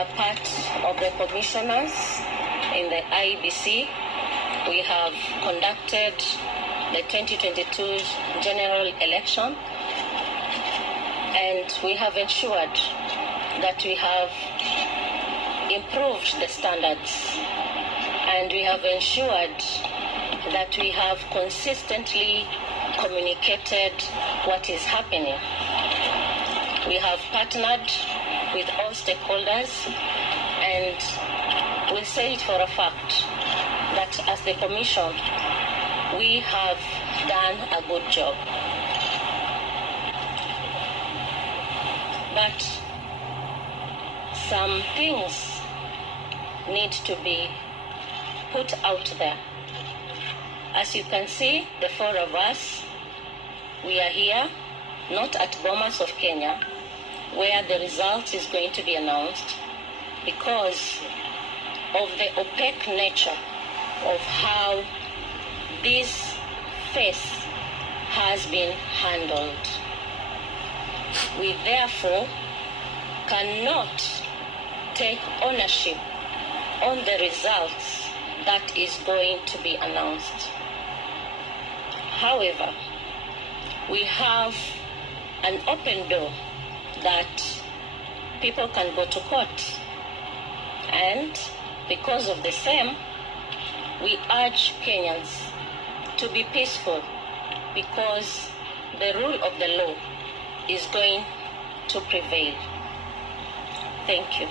are part of the commissioners in the IEBC. We have conducted the 2022 general election, and we have ensured that we have improved the standards, and we have ensured that we have consistently communicated what is happening. We have partnered with all stakeholders, and we say it for a fact that as the Commission, we have done a good job. But some things need to be put out there. As you can see, the four of us, we are here, not at Bomas of Kenya, where the result is going to be announced, because of the opaque nature of how this phase has been handled. We therefore cannot take ownership on the results that is going to be announced. However, we have an open door that people can go to court, and because of the same, we urge Kenyans to be peaceful, because the rule of the law is going to prevail. Thank you.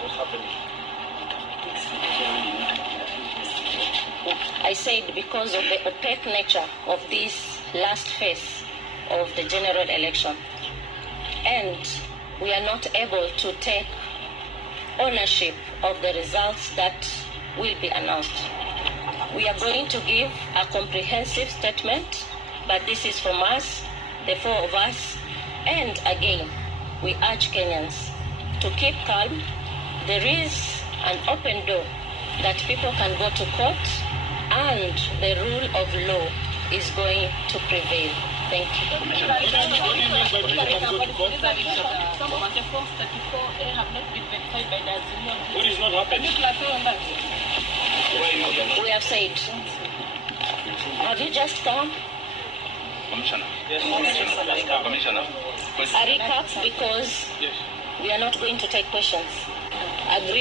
What's happening? I said because of the opaque nature of this last phase of the general election, and we are not able to take ownership of the results that will be announced. We are going to give a comprehensive statement, but this is from us, the four of us, and again, we urge Kenyans to keep calm. There is an open door that people can go to court, and the rule of law is going to prevail. Thank you. What do you mean by what is not happening? We have said, have you just come? Commissioner. Yes, Commissioner. A recap, because we are not going to take questions. Agree.